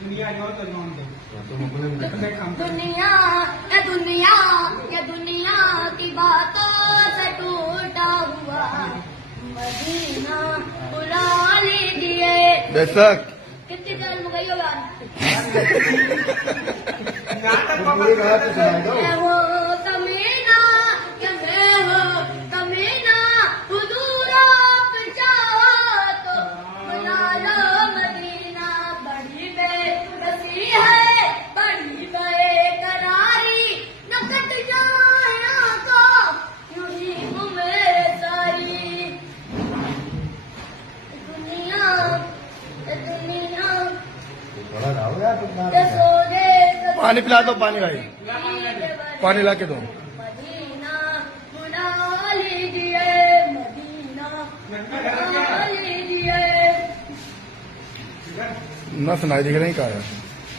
दुनिया जो तो नॉन दे दुनिया ये दुनिया की बातों से टूटा हुआ मदीना बुला लीजिए। बेशक कितनी देर में गई होगा? मैं हो तमीना कि मैं हो तमीना, हुजूर आप चाहो तो बुला लो मदीना। बड़ी बेबसी है, बड़ी बेकरारी, न कट जाए आंखों यूं ही मेरे सारी। दुनिया पानी पिला दो, पानी भाई, पानी ला के दो। मदीना बुला लीजिए, मदीना बुला लीजिए। ना सुनाई दिख रही कहा है।